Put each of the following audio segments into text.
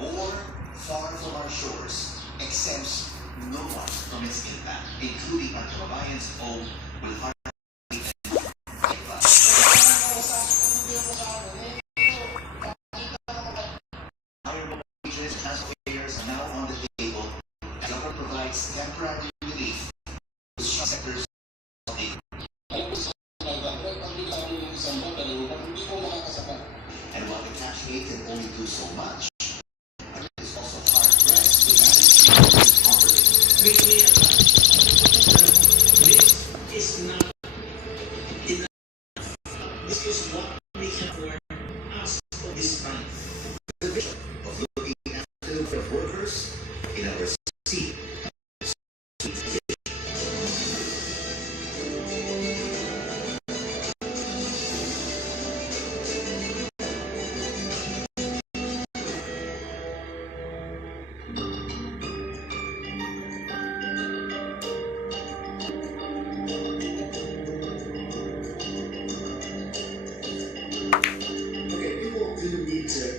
war far from our shores exempts no one from its impact, including our kababayans owned with heart. Higher wages, taxpayers are now on the table. The government provides temporary relief to sectors. And while the tax rate can only do so much, it is also hard pressed to manage property. This is not enough. This is what we can afford us for this time. The vision of looking after the workers in our city.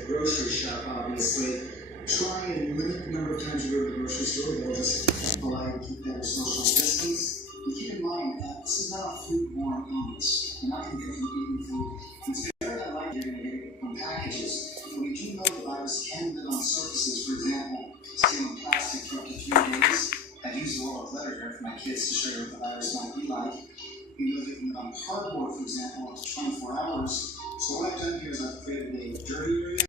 Grocery shop, obviously. Try and limit the number of times you go to the grocery store. They'll just allow you to keep that social distance. And keep in mind that this is not a foodborne illness. You're not going to get from eating food. It's very unlikely you're going to get it from packages. But we do know the virus can live on surfaces. For example, stealing plastic for up to 3 days. I've used a roll of letter here for my kids to show you what the virus might be like. We know that it can live on cardboard, for example, up to 24 hours. So what I've done here is I've created a dirty area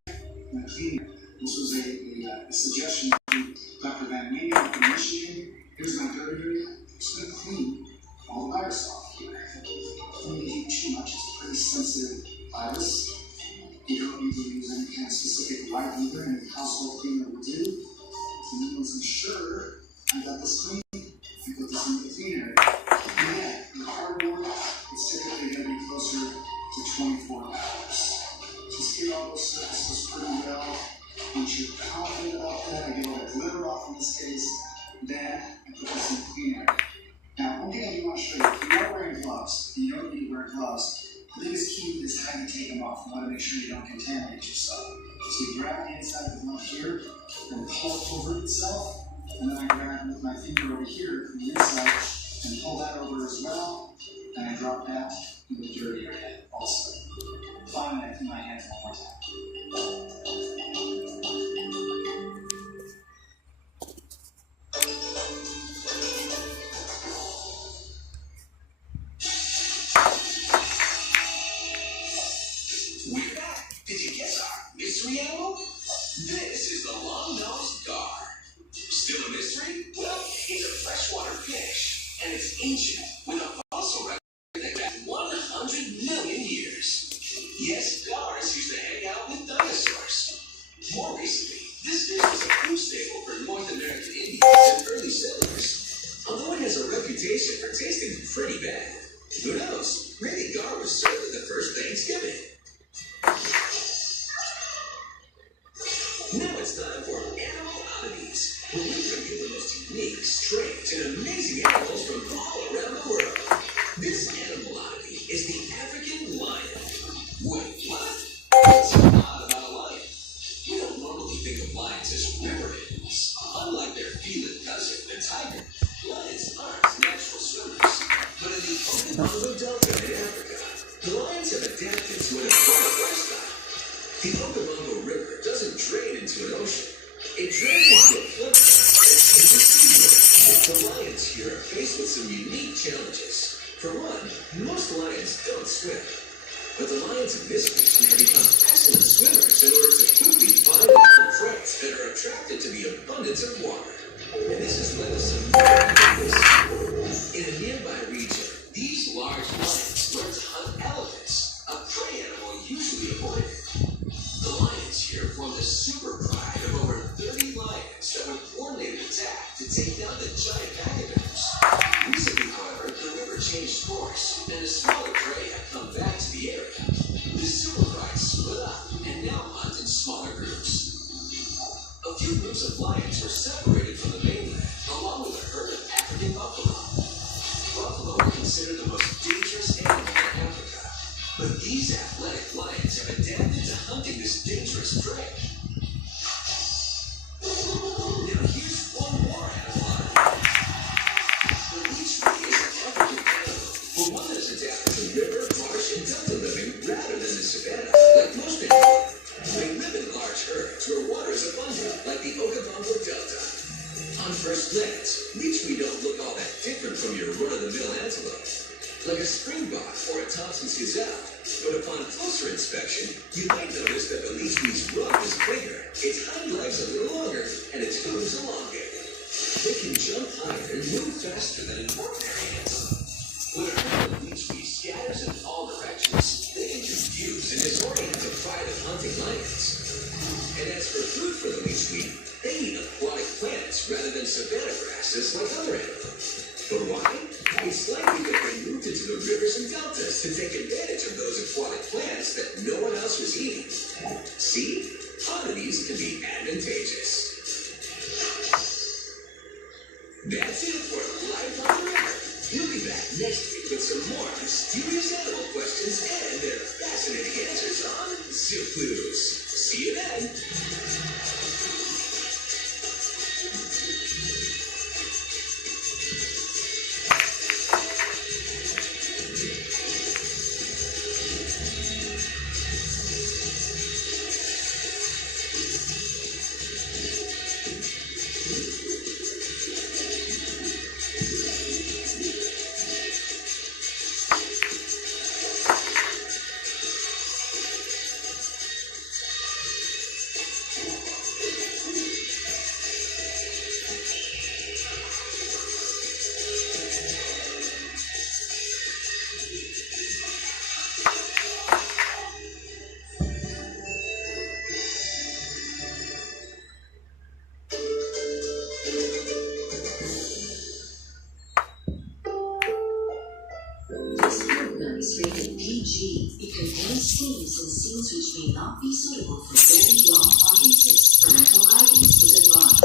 and a clean area. This was a suggestion from Dr. Van Meenen up in Michigan. Here's my dirty area. Just going to clean all the virus off here. Don't need to eat too much. It's a pretty sensitive virus. You don't need to use any kind of specific wipe either. Any household cleaner will do. So then once I'm sure I got this clean, I put this in the clean area. And yeah, the cardboard is typically going to be closer to 24 hours. Just get all those surfaces pretty well. Once you're confident about that, I get all the glitter off in this case, then I put this in the clean area. Now, one thing I do want to show you, if you are wearing gloves, and you don't need to wear gloves, the biggest key is how you take them off. You want to make sure you don't contaminate yourself. So you grab the inside of the glove here, and pull it over itself, and then I grab with my finger over here from the inside, and pull that over as well, and I drop that in the dirty area also. Finally, I clean my hands one more time. We're back. Did you guess our mystery animal? This is the long-nosed gar. Still a mystery? Well, it's a freshwater fish, and it's ancient, with a fossil record that goes 100 million years. Yes, gars used to hang out with dinosaurs. More recently, this fish was a food staple for North American Indians and early settlers. Although it has a reputation for tasting pretty bad, who knows? Maybe gar was served at the first Thanksgiving. Now it's time for Animal Oddities, where we review the most unique, strange, and amazing animals from all around the world. This animal oddity is the African lion. Wait, what? What's so odd about a lion? We don't normally think of lions as river animals. Unlike their feline cousin, the tiger, lions aren't natural swimmers. But in the Okavango Delta in Africa, the lions have adapted to an aquatic lifestyle. The Okavango River doesn't drain into an ocean. It drains into a floodplain. The lions here are faced with some unique challenges. For one, most lions don't swim. But the lions of this region have become excellent swimmers in order to quickly find and hunt prey that are attracted to the abundance of water. And this has led to some in a nearby region, these large lions learn to hunt elephants, a prey animal usually avoided. The lions here formed a super pride of over 30 lions that would coordinate an attack to take down the giant pachyderms. Recently, however, the river changed course, and a smaller prey had come back to the area. The super pride split up and now hunt in smaller groups. A few groups of lions were separated from the mainland, along with a herd of African buffalo. Buffalo are considered the most dangerous animal in Africa, but these athletic lions have adapted to hunting this dangerous prey. from your run-of-the-mill antelope, like a springbok or a Thompson's gazelle. But upon closer inspection, you might notice that the leech-weed's rump is bigger, its hind legs a little longer, and its hooves elongated. They can jump higher and move faster than an ordinary antelope. When a herd of leech-weed scatters in all directions, they can confuse and disorient a pride of hunting lions. And as for food for the leech-weed, they eat aquatic plants rather than savanna grasses like other antelope. But why? It's likely that they moved into the rivers and deltas to take advantage of those aquatic plants that no one else was eating. See? Oddities can be advantageous. That's it for Life on the River. We'll be back next week with some more mysterious animal questions and their fascinating answers on Zoo Clues. See you then. This program is rated PG. It contains scenes and scenes which may not be suitable for very young audiences. Parental guidance is advised.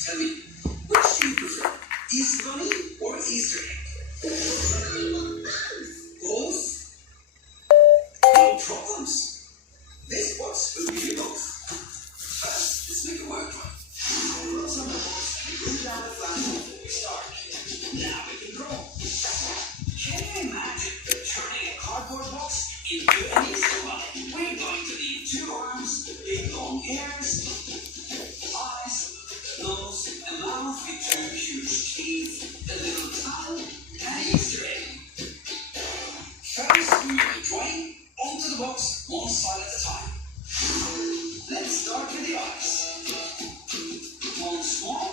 Tell me, which do you prefer? Easter Bunny or Easter egg? Both? No problems. This box will give you both. First, let's make a work one. Close on the box and glue down the flap before we start. Now we can draw. Can you imagine turning a cardboard box into an Easter bunny? We're going to need 2 arms, big long ears, eyes, nose, a mouth with 2 huge teeth, a little tongue, and an Easter egg. First, we will drawing onto the box one side at a time. Let's start with the eyes. 1 small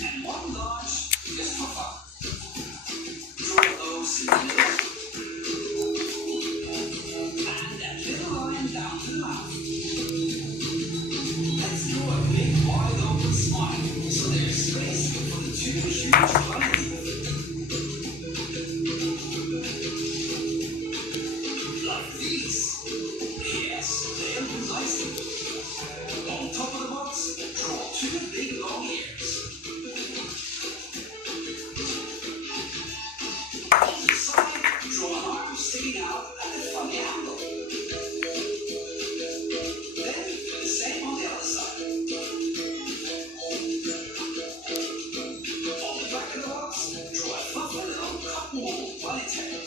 and 1 large, just for fun. Draw those in the middle. And that little line down to the mouth. Let's draw a big wide open smile so there's space for the 2 huge bunny teeth. Like these. Yes, they'll do nicely. On top of the box, draw 2 big long ears. On the side, draw an arm sticking out at a funny angle. Then do the same on the other side. On the back of the box, draw a fluffy little cotton wool bunny tail.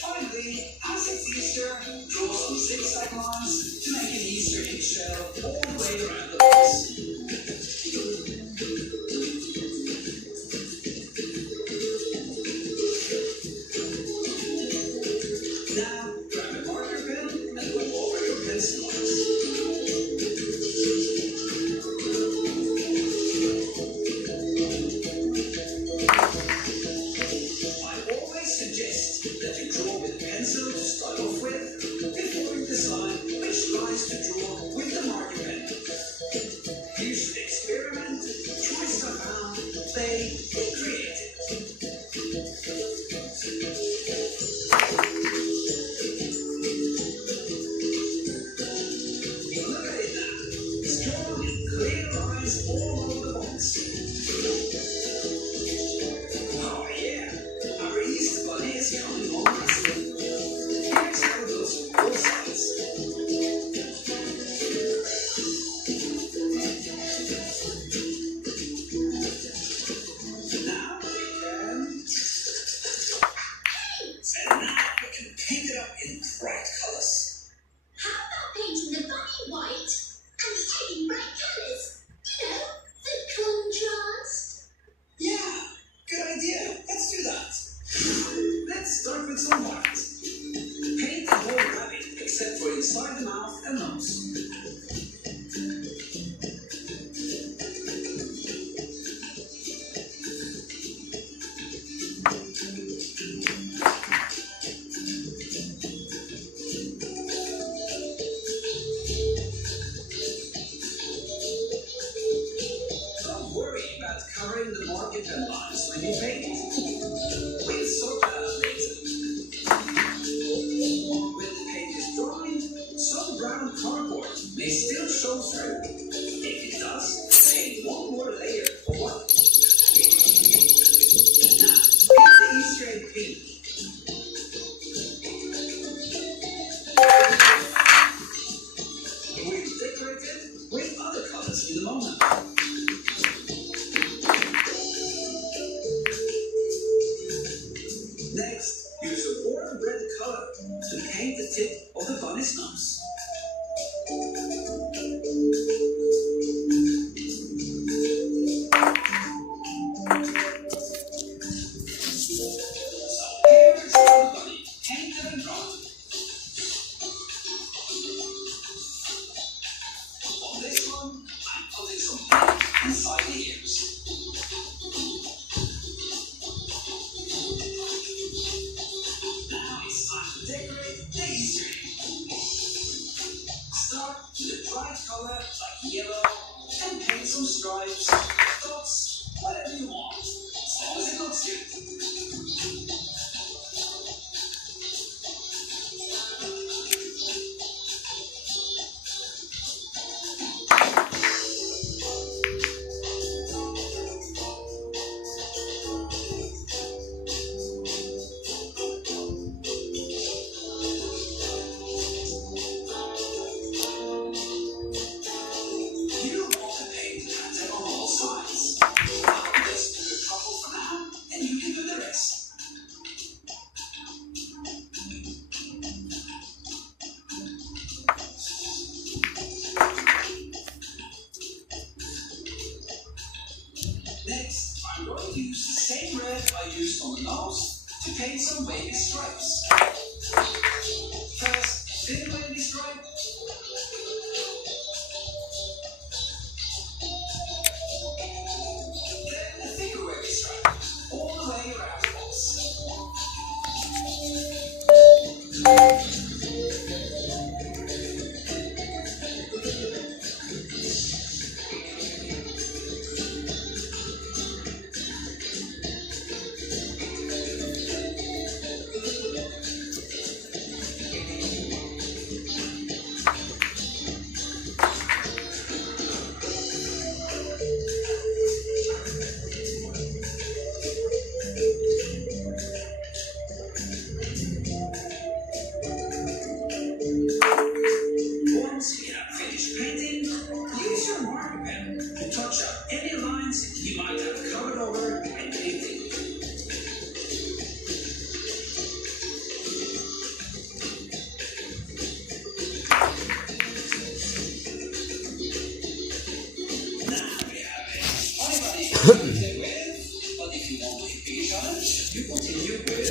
Finally, as it's Easter, draw some zigzag lines to make an Easter egg shell all the way around the box. Now, grab a marker pen and go over your pencil lines. I always suggest that you draw with a pencil to start off with, before you decide which lines to draw with the marker pen. inside the mouth and nose. Don't worry about covering the market deadlines when you pay it. We'll sort that out later. When the page is drawing, some brown cardboard may still show through. If it does, paint one more layer or what? Now, paint the Easter egg pink. We'll decorate it with other colors in a moment. Next, use a warm red color to paint the tip of the bunny's nose. So here's the bunny, painted and drawn. On this one, I'm putting some paint inside the ears. Now it's time to decorate the Easter egg. Start with a bright color like yellow and paint some stripes, dots, whatever you want, as long as it looks good. You want to paint the pattern on all sides. I'll just do a couple for now, and you can do the rest. Next, I'm going to use the same red I used on the nose to paint some wavy stripes. First, a thin wavy stripe. Then a thicker wavy stripe, all the way around the box. Once you have finished painting, use your marker pen to touch up any lines you might have covered over when painting. Now we have it. Anybody can do it with, but if you want a bigger challenge, you continue with.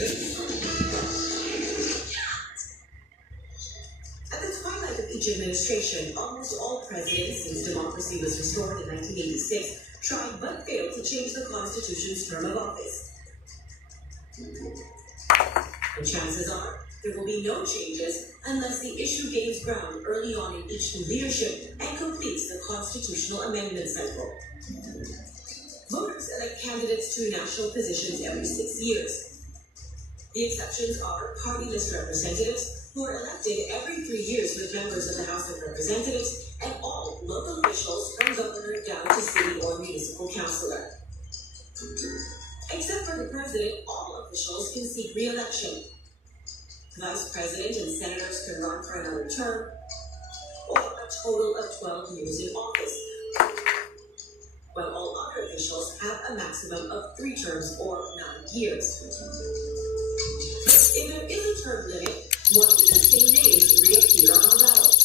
At the twilight of each administration, almost all presidents since democracy was restored in 1986 tried but failed to change the Constitution's term of office. And chances are, there will be no changes unless the issue gains ground early on in each new leadership and completes the constitutional amendment cycle. Voters elect candidates to national positions every 6 years. The exceptions are party list representatives, who are elected every 3 years with members of the House of Representatives, and all local officials from governor down to city or municipal councillor. Except for the president, all officials can seek re-election. Vice president and senators can run for another term, or a total of 12 years in office, while all other officials have a maximum of 3 terms or 9 years. If there is a term limit, one of the same names reappear on the ballot.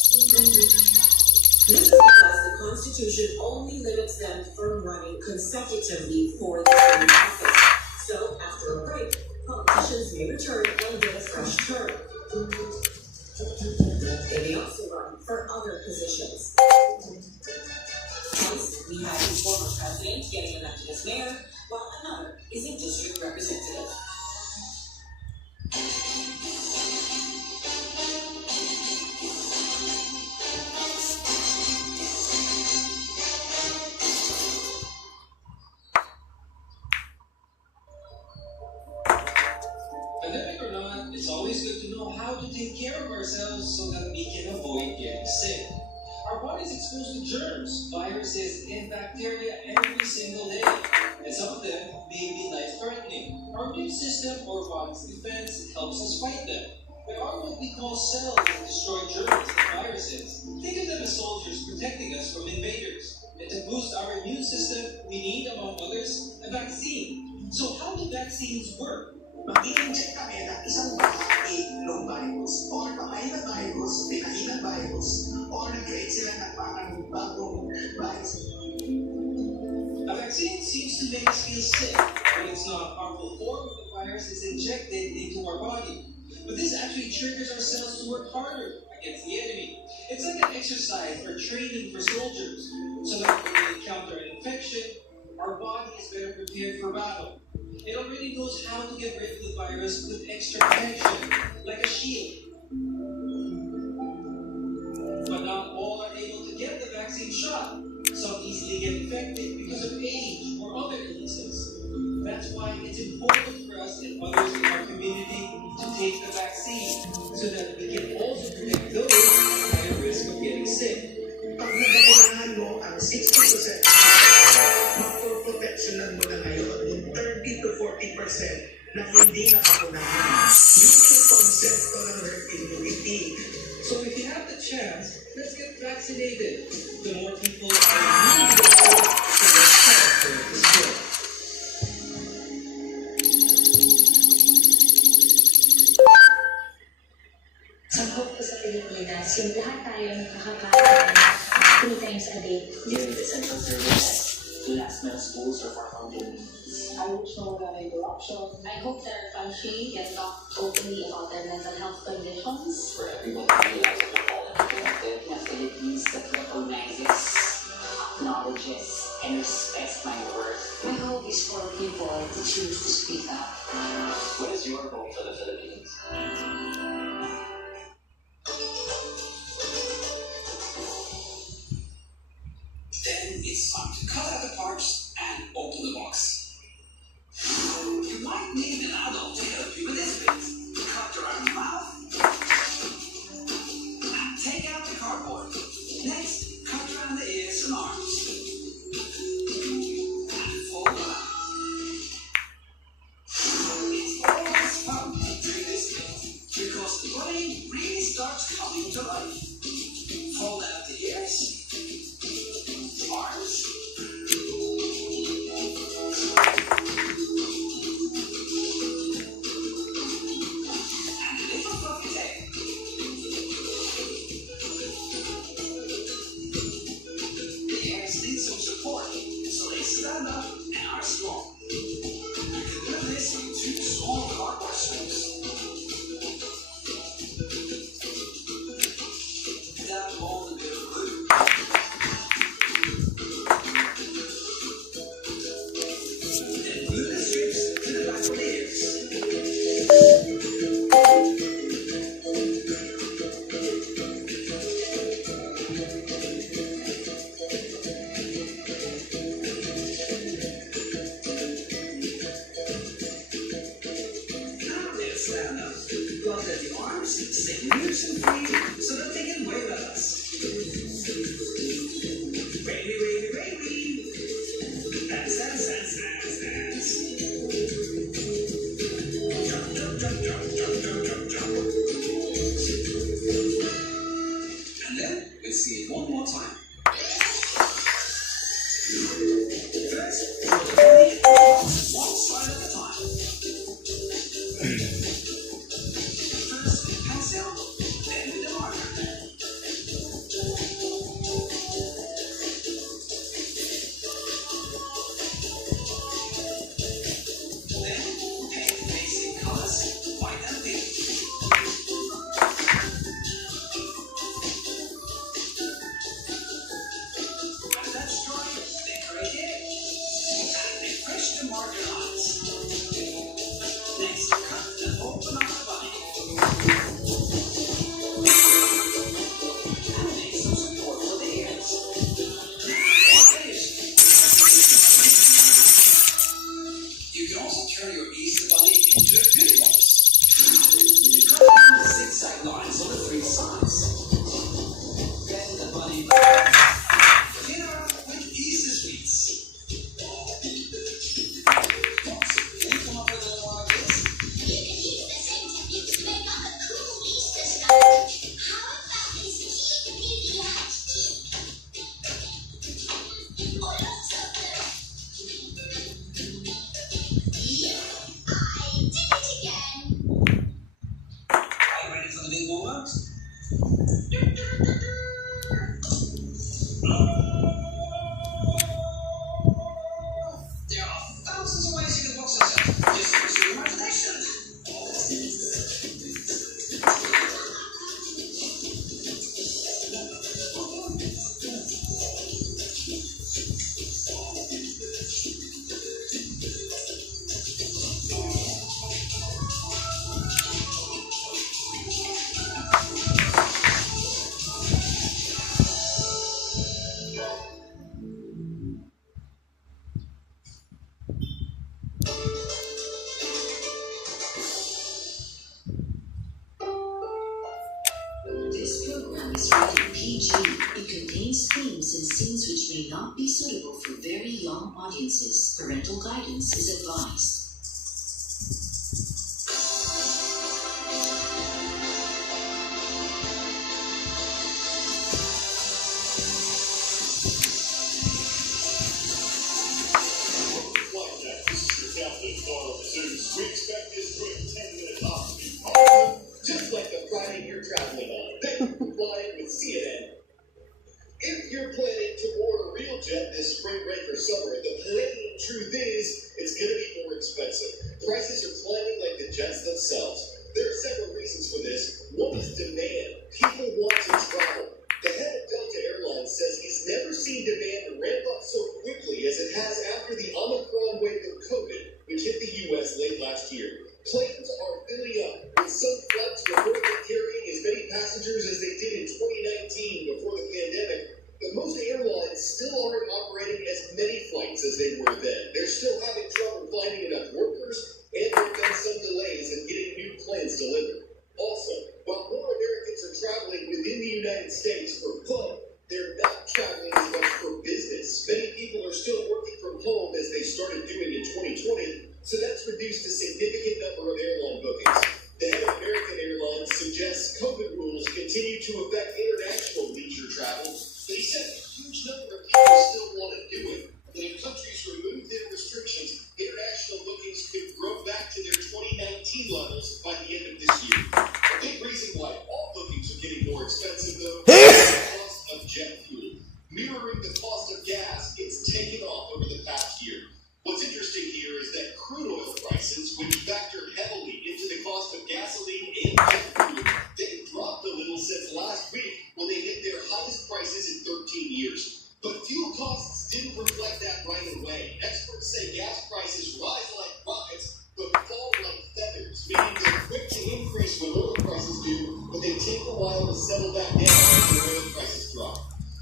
This is because the Constitution only limits them from running consecutively for the same office. So, after a break, politicians may return and get a fresh term. In the also run for other positions. Once, we have a former president getting elected as mayor, while another is a district representative. Pandemic or not, it's always good to know how to take care of ourselves so that we can avoid getting sick. Our body's exposed to germs, viruses, and bacteria every single day, and some of them may be life-threatening. Our immune system or body's defense helps us fight them. There are what we call cells that destroy germs and viruses. Think of them as soldiers protecting us from invaders. And to boost our immune system, we need, among others, a vaccine. So how do vaccines work? Mag-i-inject kami ng isang bahagi ng virus or patay na virus, pinay na virus, or nag-create sila ng parang bagong virus. A vaccine seems to make us feel sick when it's not a harmful form of the virus is injected into our body. But this actually triggers our cells to work harder against the enemy. It's like an exercise or training for soldiers, so that when we encounter an infection, our body is better prepared for battle. It already knows how to get rid of the virus with extra protection, like a shield. But not all are able to get the vaccine shot. Some easily get infected because of age or other illnesses. That's why it's important for us and others in our community to take the vaccine so that we can also protect those at higher risk of getting sick. Pag nagkakulangan mo ang 60%, mapoproteksyonan mo na ngayon yung 30 to 40% na hindi nakakulangan. Yun yung konsepto ng herd immunity. So if you have the chance, let's get vaccinated. The more people are immune to the virus, the less chance for it to spread. Ang hope ko sa Pilipinas, yung lahat tayo nakakakain 3 times a day. Given essential services, last mile schools are for hungry. I wish no one had option. I hope that our country can talk openly about their mental health conditions. For everyone to realize that we're all interconnected in a Philippines that recognizes, acknowledges, and respects my worth. My hope is for people to choose to speak up. What is your hope for the Philippines? Then it's time to cut out the parts and open the box. You might need an adult to help you with this bit. Cut around the mouth and take out the cardboard. Next, cut around the ears and arms. And fold around. It's always fun doing this bit because the brain really starts coming to life. Fold out the ears. Arms. And a little fluffy tail. The hairs need some support, so they stand up and are strong. You can do this with 2 small cardboard strips. Dab on a bit of glue. Then glue the strips to the back of the ears. Now they'll stand up. Plus let the arms stay loose and free so that they can wave at us. Wavy, wavy, wavy. Dance, dance, dance, dance, dance. Jump, jump, jump, jump, jump, jump, jump, jump. And then let's see it one more time. First, put the body one side at a time. First, hands down, then with the bucks. There are thousands of ways you can box yourself. Just use your imagination. This program is rated PG. It contains themes and scenes which may not be suitable for very young audiences. Parental guidance is advised. We expect this quick 10-minute hop to be powerful, just like the Friday you're traveling on. Then you're flying with CNN. If you're planning to board a real jet this spring break or summer, the plain truth is it's going to be more expensive. Prices are climbing like the jets themselves. There are several reasons for this. One is demand. People want to travel. The head of Delta Airlines says he's never seen demand ramp up so quickly as it has after the Omicron wave of COVID, which hit the U.S. late last year. Planes are filling up, with some flights reportedly carrying as many passengers as they did in 2019 before the pandemic. But most airlines still aren't operating as many flights as they were then. They're still having trouble finding enough workers, and there have been some delays in getting new planes delivered. Also, while more Americans are traveling within the United States for fun, they're not traveling as much for business. Many people are still working from home as they started doing in 2020, so that's reduced a significant number of airline bookings. The head of American Airlines suggests COVID rules continue to affect international leisure travel, but he said a huge number of people still want to do it. And if countries remove their restrictions, international bookings could grow back to their 2019 levels by the end of this year. A big reason why all bookings are getting more expensive, though, is the cost of jet fuel. Mirroring the cost of gas, it's taken off over the past year. What's interesting here is that crude oil prices, which factor heavily into the cost of gasoline and jet fuel, they've dropped a little since last week when they hit their highest prices in 13 years. But fuel costs didn't reflect that right away. Experts say gas prices rise like rockets, but fall like feathers, meaning they're quick to increase when oil prices do, but they take a while to settle back down when oil prices drop.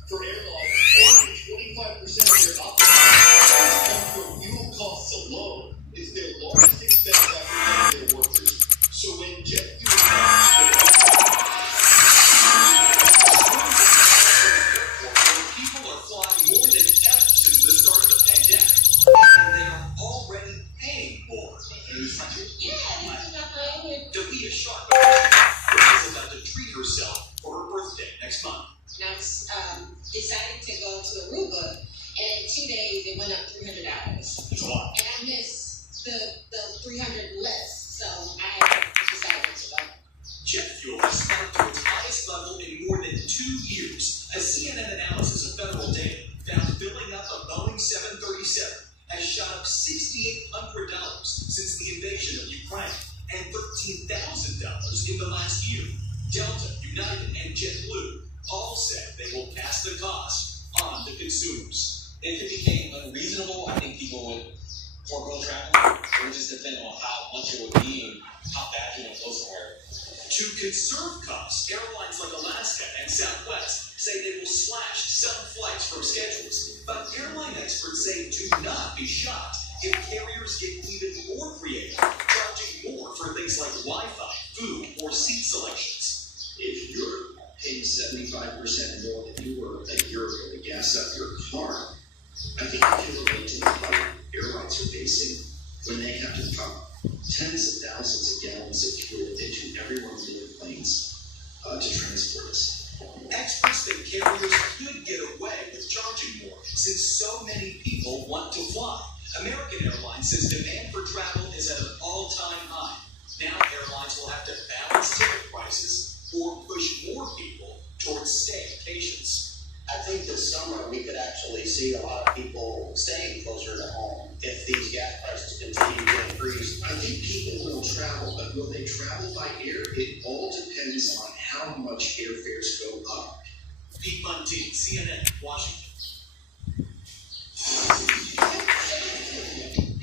For airlines, only 25% of their operations come from fuel costs alone. It's their largest expense after paying their workers. So when jet fuel costs go up, people are flying more than ever since the start of the pandemic, and they are already paying more. Davia Sharp is about to treat herself for her birthday next month. And I was deciding to go to Aruba, and in 2 days it went up $300. That's a lot. And I missed the 300 less, so I decided to go. Jet fuel has spiked to its highest level in more than 2 years. A CNN analysis of federal data found filling up a Boeing 737 has shot up $6,800 since the invasion of Ukraine, and $13,000 in the last year. Delta, United, and JetBlue all said they will pass the cost on to consumers. If it became unreasonable, I think people would forego travel. It would just depend on how much it would be and how bad you want to go somewhere. To conserve costs, airlines like Alaska and Southwest say they will slash some flights from schedules. But airline experts say do not be shocked if carriers get even more creative, charging more for things like Wi-Fi, food, or seat selections. If you're paying 75% more than you were a year ago to gas up your car, I think you can relate to the problem airlines are facing when they have to pump tens of thousands of gallons of fuel into every one of their planes to transport us. Experts think carriers could get away with charging more since so many people want to fly. American Airlines says demand for travel is at an all-time high. Now airlines will have to balance ticket prices or push short staycations. I think this summer we could actually see a lot of people staying closer to home if these gas prices continue to increase. I think people will travel, but will they travel by air? It all depends on how much airfares go up. Pete Bunting, CNN, Washington.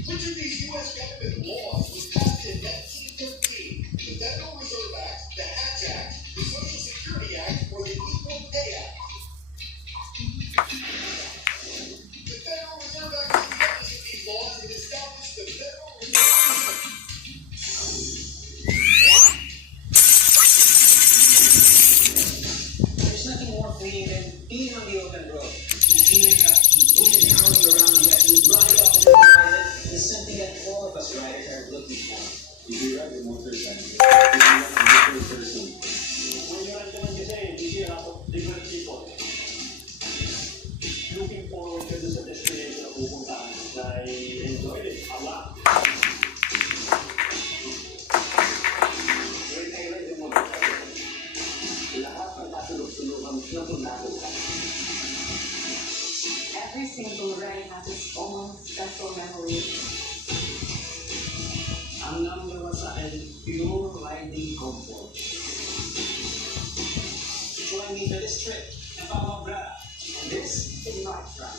Which of these U.S. government laws was passed in 1913? The Federal Reserve Act, the Hatch Act, the Social Security Act, or the Equal Pay Act? The Federal Reserve Act established these laws and established the Federal Reserve System. There's nothing more freeing than being on the open road. You feel it up, wind howling around you as you ride off the horizon is something that all of us riders are looking for. If you ride the motorcycle, When you're at the Garena, you see a lot of different people looking forward to this destination na pupuntahan. I enjoyed it a lot. When I ride the motorcycle, lahat ng kasulog-sulugan na tunado ka. Every single ride has its own special memory. Ang number one sa akin, pure riding comfort. Join me to this trip, and Pamabra. And this is my track.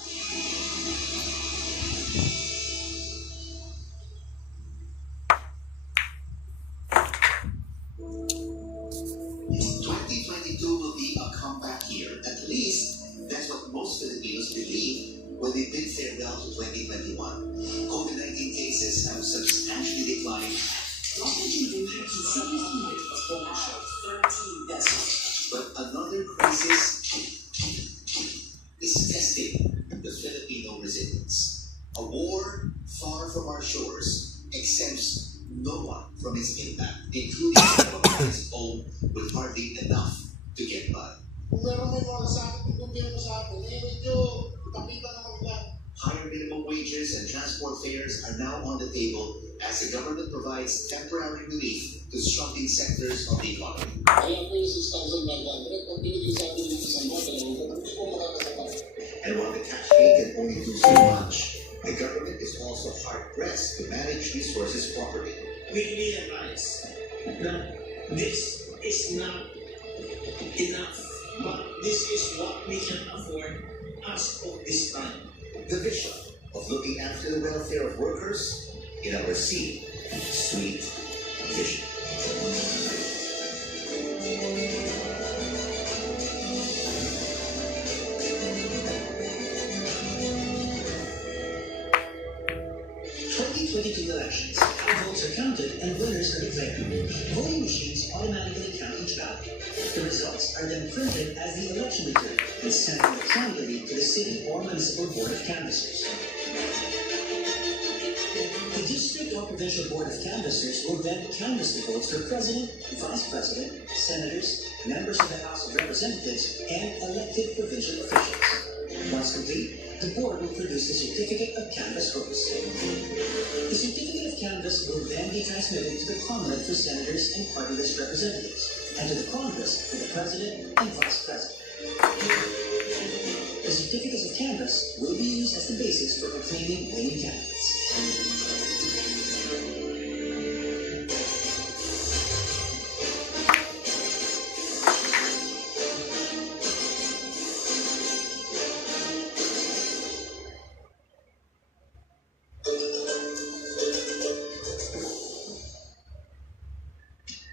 Will be a comeback year. At least, that's what most Filipinos believe when they bid farewell to 2021. COVID-19 cases have substantially declined. But another crisis is testing the Filipino resilience. A war far from our shores exempts no one from its impact, including its own with hardly enough to get by. Higher minimum wages and transport fares are now on the table as the government provides temporary relief to struggling sectors of the economy. And while the cash aid can only do so much, the government is also hard-pressed to manage resources properly. We realize that this is not enough, but this is what we can afford as of this time. The vision of looking after the welfare of workers in our sweet vision. Elections. How votes are counted and winners are declared. Voting machines automatically count each ballot. The results are then printed as the election return and sent electronically to the city or municipal board of canvassers. The district or provincial board of canvassers will then canvass the votes for president, vice president, senators, members of the House of Representatives, and elected provincial officials. Once complete, the board will produce the certificate of canvass votes. The certificate of canvass will then be transmitted to the Common for senators and party list representatives, and to the Congress for the president and vice president. The certificates of canvass will be used as the basis for proclaiming winning candidates.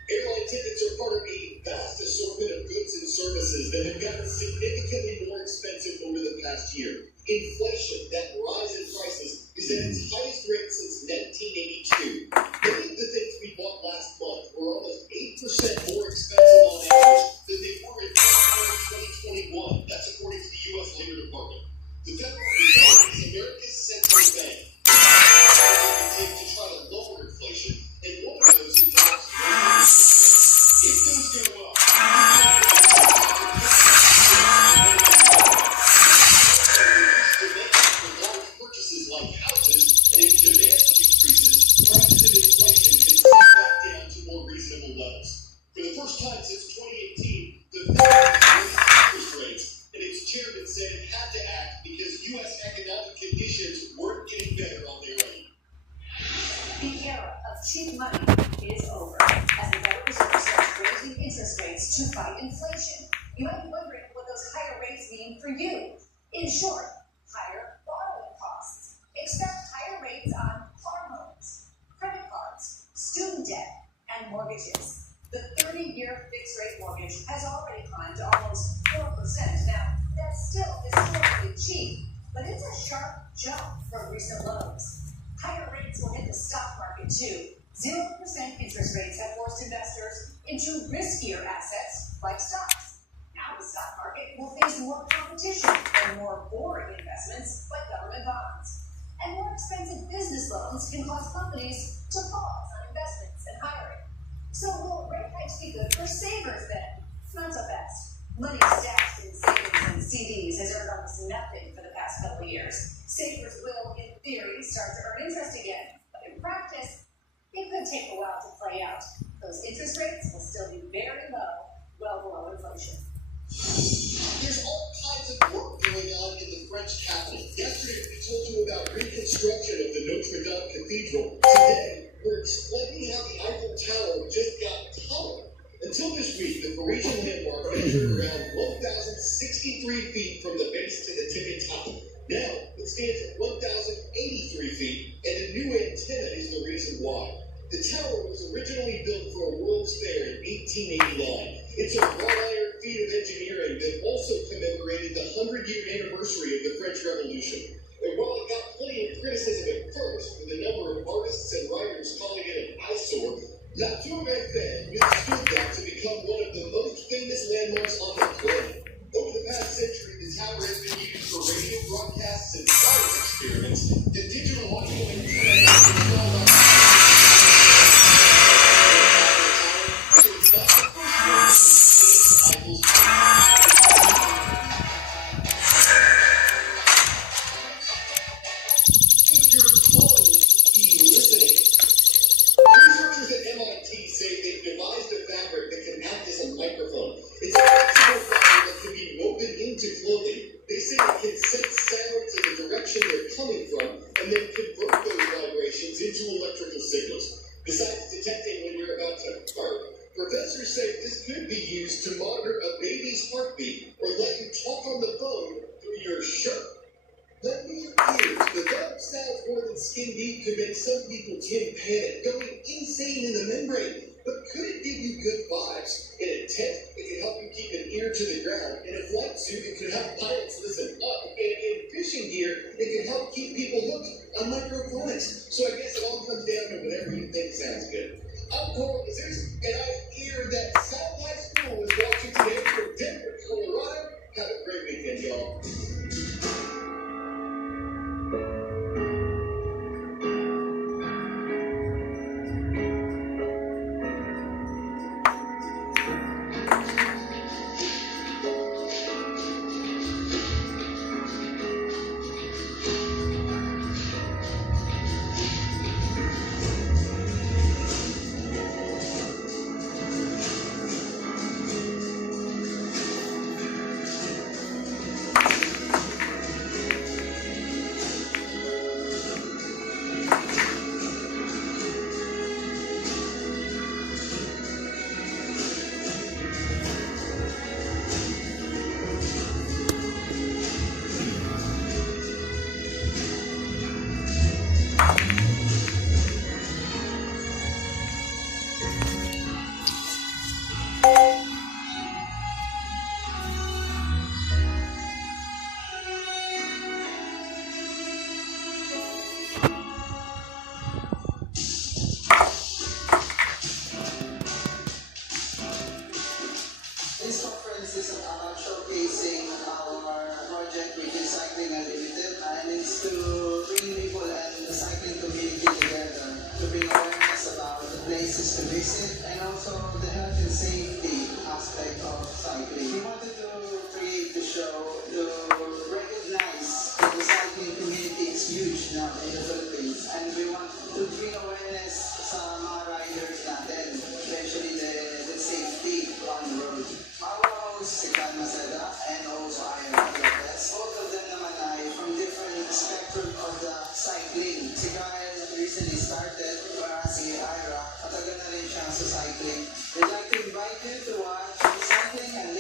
Airline tickets are part of a vast assortment of goods and services that have gotten significantly more expensive over the past year. Inflation, that rise in prices, is at its highest rate since 1982. Many of the things we bought last month were almost 8% more expensive on average than they were in January 2021. That's according to the U.S. Labor Department. The Federal Reserve is America's central bank. It to try to lower inflation, and one of those involves if things go well. inflation. You might be wondering what those higher rates mean for you. In short, higher borrowing costs. Expect higher rates on car loans, credit cards, student debt, and mortgages. The 30-year fixed-rate mortgage has already climbed to almost 4%. Now, that's still historically cheap, but it's a sharp jump from recent lows. Higher rates will hit the stock market too. 0% interest rates have forced investors into riskier assets like stocks. Now the stock market will face more competition and more boring investments like government bonds. And more expensive business loans can cause companies to pause on investments and hiring. So will rate hikes be good for savers then? Not so fast. Money stashed in savings and CDs has earned almost nothing for the past couple of years. Savers will, in theory, start to earn interest again, but in practice, it could take a while to play out. Those interest rates will still be very low, well below inflation. There's all kinds of work going on in the French capital. Yesterday, we told you about reconstruction of the Notre Dame Cathedral. Today, we're explaining how the Eiffel Tower just got taller. Until this week, the Parisian landmark measured around 1,063 feet from the base to the tippy top. Now, it stands at 1,083 feet, and a new antenna is the reason why. The tower was originally built for a World's Fair in 1889. It's a wrought iron feat of engineering that also commemorated the 100-year anniversary of the French Revolution. And while it got plenty of criticism at first, with a number of artists and writers calling it an eyesore, La Tour Eiffel withstood that to become one of the most famous landmarks on the planet. Over the past century, the tower has been used for radio broadcasts and science experiments. The digital audio antenna has been installed on so it's not the first one to experience Eiffel's Put your clothes, be listening. Researchers at MIT say they've devised a fabric that can act as a microphone. It's a flexible fabric that can be woven into clothing. They say it can sense sounds in the direction they're coming from and then convert those vibrations into electrical signals. Besides detecting when you're about to fart, professors say this could be used to monitor a baby's heartbeat or let you talk on the phone through your shirt. Let me your ears. The dark sounds more than skin deep could make some people panic, going insane in the membrane. But could it give you good vibes? In a tent, it could help you keep an ear to the ground. In a flight suit, it could help pilots listen up. And in fishing gear, it could help keep people hooked on microphonics. So I guess it all comes down to whatever you think sounds good. I'm Cole Lizards, and I hear that South High School is watching today from Denver, Colorado. Have a great weekend, y'all. places to visit, and also the health and safety aspect of cycling. We wanted to create the show to recognize that the cycling community is huge now in the Philippines, and we want to bring awareness sa mga riders natin, especially the safety on the road. Our host, si Kan Maceda, and also Ira Lopez. Both of them naman ay from different spectrum of the cycling. Si Kyle recently started, whereas si Ira, matagal na rin siya sa cycling. We'd like to invite you to watch cycling and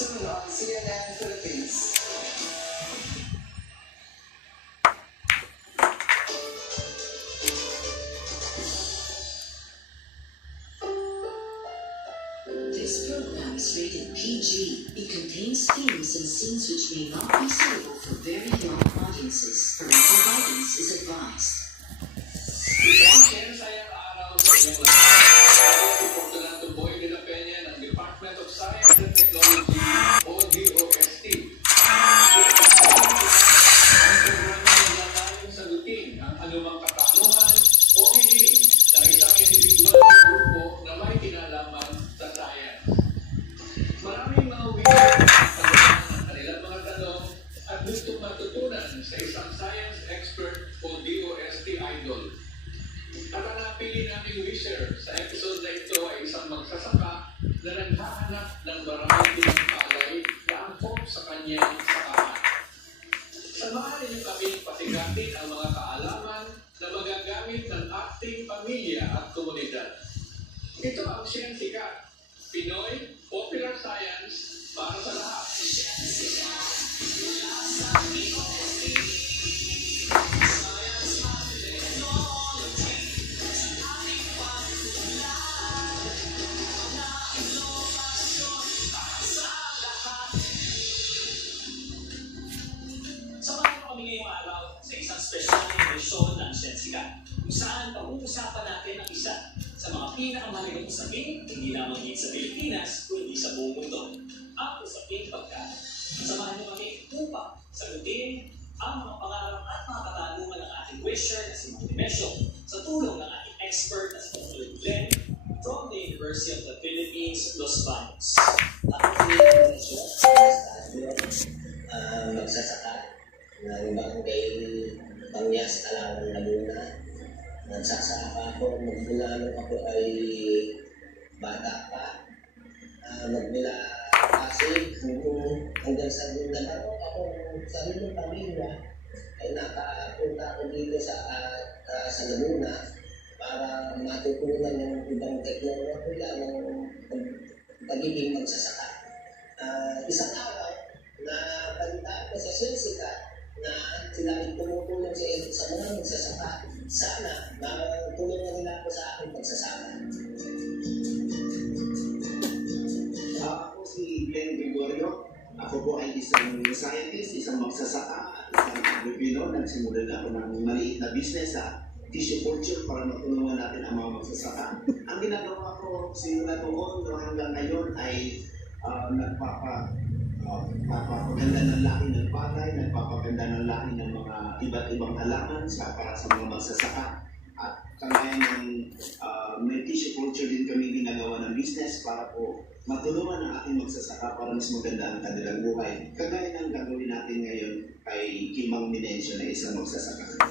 Soon on CNN Philippines. This program is rated PG. It contains themes and scenes which may not be suitable for very young audiences. Parental guidance is advised. Sayang araw sa inyong lahat. Suporta ng Tuboy de la Peña ng Department of Science and Technology o DOST. Ang programa naglalangin sagutin ang anumang katanungan o hiling ng isang individual o grupo na may kinalaman sa science. Maraming mga winner ang sagutan ng kanilang mga tanong at gustong matutunan sa isang science expert o DOST idol. At ang napili naming wisher sa episode na ito ay isang magsasaka na naghahanap ng variety ng palay na angkop sa kanyang sakahan. Samahan ninyo kaming pasigatin ang mga kaalaman na magagamit ng ating pamilya at komunidad. Ito ang Siyensika, Pinoy Popular Science para sa lahat. Samahan mo kami ngayong araw sa isang special edisyon ng Siyensika, kung saan pag-uusapan natin ang isa sa mga pinakamahalagang usapin, hindi lamang dito sa Pilipinas, kundi sa buong mundo, ang usaping pagkain. Samahan mo kami upang sagutin ang mga pangarap at mga katanungan ng ating wisher na si Mang Dimensyo sa tulong ng ating expert na si Dr. Glenn from the University of the Philippines, Los Baños. Ako si Dimensyo, magsasaka ng Bangkay, Panyas, Kalawang, Laguna. Nagsasaka ako, magmula nung ako ay bata pa. Magmula Pasig hanggang sa nagkaroon ako ng sariling pamilya ay nakapunta ako dito sa Laguna para matutunan yung ibang teknolohiya ng pagiging magsasaka. Isang araw na balita ko sa Siyensika na sila ay tumutulong sa mga magsasaka. Sana matulungan nila ako sa aking pagsasaka. Ako si Glenn Gregorio. Ako po ay isang scientist, isang magsasaka at isang Pilipino. Nagsimula na ako ng maliit na business sa tissue culture para matulungan natin ang mga magsasaka. Ang ginagawa ko simula noon hanggang ngayon ay nagpapaganda ng lahi ng patay, nagpapaganda ng lahi ng mga iba't ibang halaman para sa mga magsasaka. At kagaya ng may tissue culture din kami ginagawa ng business para po matulungan ang ating magsasaka para mas maganda ang kanilang buhay. Kagaya ng gagawin natin ngayon kay Kimang Dimensyo na isang magsasaka.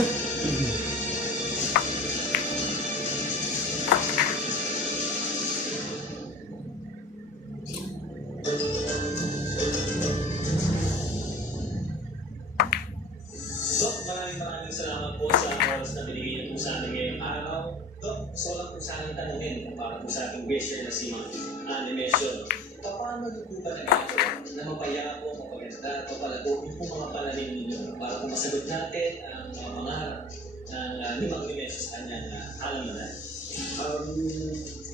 Dok, maraming salamat po sa oras na binigay niyo po sa amin ngayong araw. Dok, gusto ko lang po sa akin tanungin para po sa ating wisher na si Animation. Paano niyo po ba nagagawa na mapayapa po, mapaganda, papalago yung po mga pananim ninyo para po masagot natin ang mga mangarap ng limang Animation sa kanyang halamanan?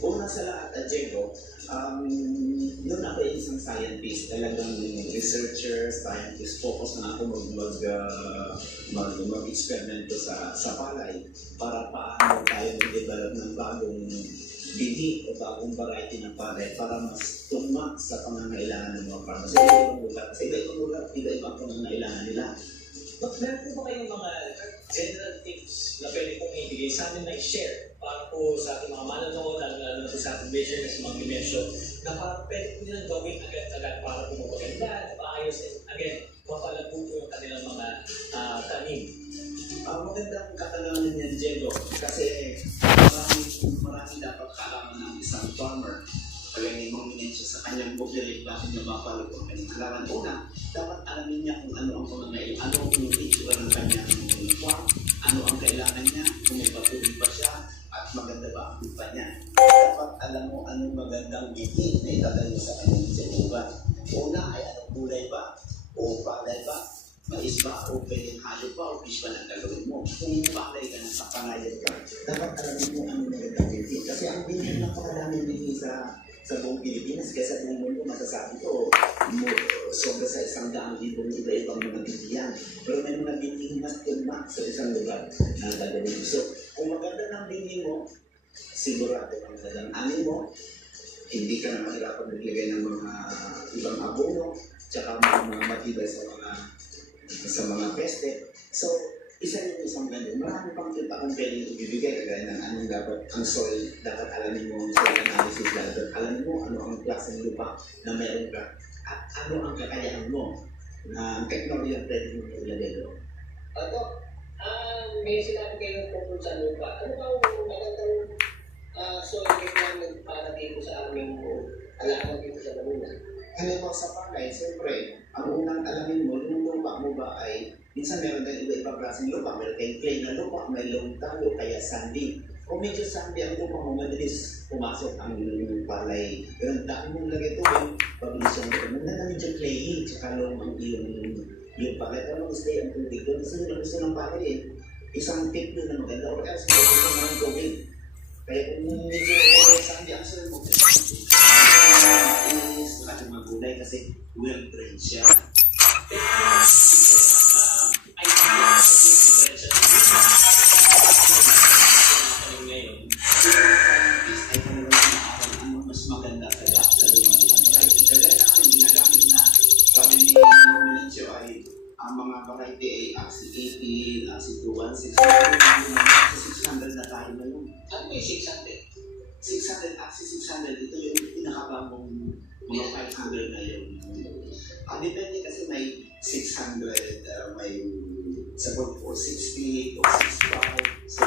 Una sa lahat, Diego, noon ako ay isang scientist, talagang researcher, scientist, focus na ako mag-experimento sa palay para paano tayo mag-develop ng bagong bini o bagong variety ng palay para mas tugma sa pangangailangan ng mga farmers. Sa iba-ibang lugar, iba-ibang pangangailangan nila. But meron po ba kayong mga general tips na pwede pong ibigay sa amin na i-share para po sa ating mga manonood, lalo na po sa ating vision na si Mang Dimensyo, na para pwede po nilang gawin agad-agad para po mapaganda, maayos, and again, mapalago po yung kanilang mga tanim. Magandang katanungan niyan, Diego, kasi marami dapat kaalaman ng isang farmer. Kaya may mga sa kanyang bukilig, bakit niya mapalago ang kanyang halaman. Una, dapat alamin niya kung ano ang pangangailangan, ano ang itsura ng kanyang farm, ano ang kailangan niya, kung may patuloy ba siya, at maganda ba ang lupa niya. Dapat alam mo anong magandang bigay na itatayo sa kanyang lupa. Una ay anong gulay ba, o palay ba, mais ba, o pwedeng hayop ba, o fish ba na gagawin mo. Kung palay ka na sa pangalan ka, dapat alamin mo anong magandang bigay. Kasi ang bigay na napakaraming bigay sa buong Pilipinas, kaysa buong mundo, masasabi ko, sobra sa 100,000 iba-ibang mga bibiyan. Pero may mga bibing mas tugma sa isang lugar na gagawin mo. So, kung maganda ng bibing mo, sigurado ang magandang anin mo, hindi ka na mahirapan maglagay ng mga ibang abono, tsaka mga matibay sa mga peste. So, isa yung isang ganun. Marami pang kita kung pwedeng ibibigay kagaya ng anong dapat ang soil. Dapat alamin mo ang soil analysis. Dapat alamin mo ano ang klaseng lupa na meron ka. At ano ang kakayahan mo na ang technology ang pwede mo ilagay doon. May sinabi kayo tungkol sa lupa. Ano ba ang magandang soil requirement para dito sa aming alaman dito sa Garena? Halimbawa sa palay, siyempre, ang unang alamin mo, yung lupa mo ba ay, minsan meron tayong iba-ibang klaseng lupa, meron tayong clay na lupa, may longtalo, kaya sandy. Kung medyo sandy ang lupa mo, madalis pumasok ang palay. Pero ang dami mong lagay tubig, pabilis yung lupa mo, na medyo clayy, tsaka long ang yung palay. Pero mag-stay ang tubig doon, kasi yun ang gusto ng palay eh. Isang tip doon na maganda, or else may gusto mo ng tubig. Kaya kung medyo sandy ang soil mo, is maraming magulay kasi well-trained siya. Mas maganda sa lumang variety. Kaya namin, ginagamit na sabi ni Melencio ay ang mga variety ay Axie 18, Axie 216, 600 na tayo ngayon. Ano may 600? 600, Axie 600, ito yung pinakabagong mga 500 na yun. Depende kasi may 600, may sabon 460, 465. So,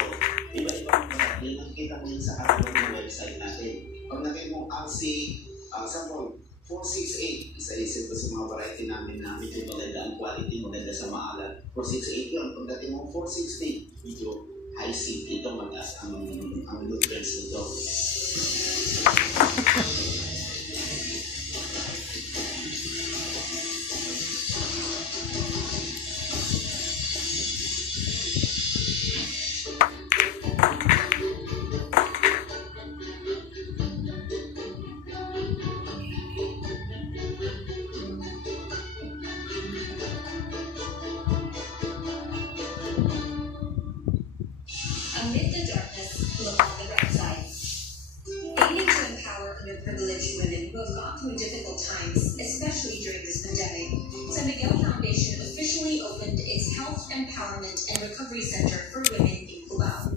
iba-ibang mga. Yan nakikita mo yun sa katabang ng website natin. Pag nakita mo Axie, sabon 468, isa-isip ko sa mga variety namin na medyo maganda ang quality, maganda sa maalat. 468 yun. Pagdating mo 460, medyo high seed. Ito mataas ang nutrients nito. Amid the darkness, look on the bright side. Aiming to empower underprivileged women who have gone through difficult times, especially during this pandemic, San Miguel Foundation officially opened its Health Empowerment and Recovery Center for Women in Cubao.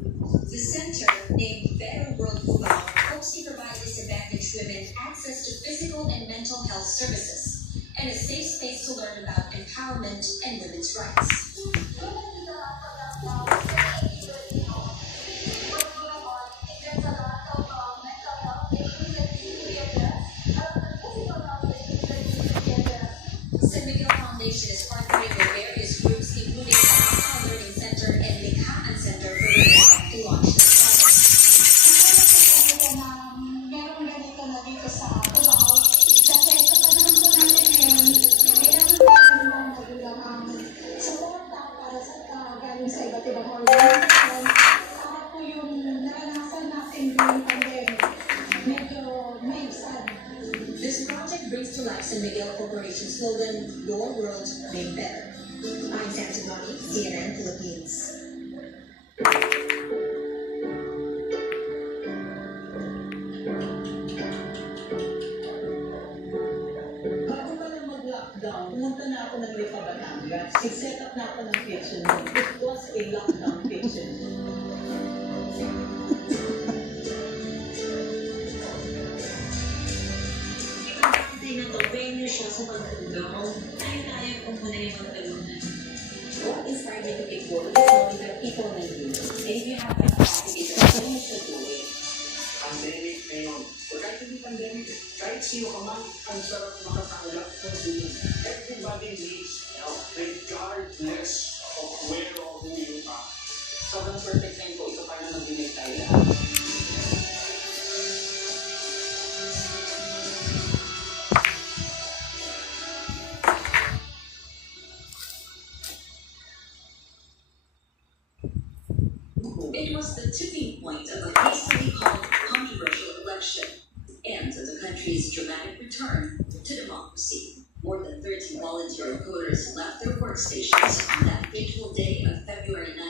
The center, named Better World Cubao, hopes to provide disadvantaged women access to physical and mental health services and a safe space to learn about empowerment and women's rights. San Miguel Corporation slogan, Your World Made Better. I'm Santa Gani, CNN Philippines. Bago pa lang mag-lockdown, pumunta na ako ng Lipa Batangas. Nag-set up na ako ng kitchen. It was a lockdown kitchen. Venue siya sa pagtulong. Tayo kung muna yung pagtulungan. What inspired me to pick work is knowing that people need you. And if you have that capacity to do it, you should do it. Pandemic ngayon. O kahit hindi pandemic, kahit sino ka man, ang sarap makatanggap ng tulong. Everybody needs help, regardless of where or who you are. Sobrang perfect time po. Ito paano nag-unite tayo lahat. It was the tipping point of a hastily called controversial election and of the country's dramatic return to democracy. More than 30 volunteer voters left their workstations on that fateful day of February 9,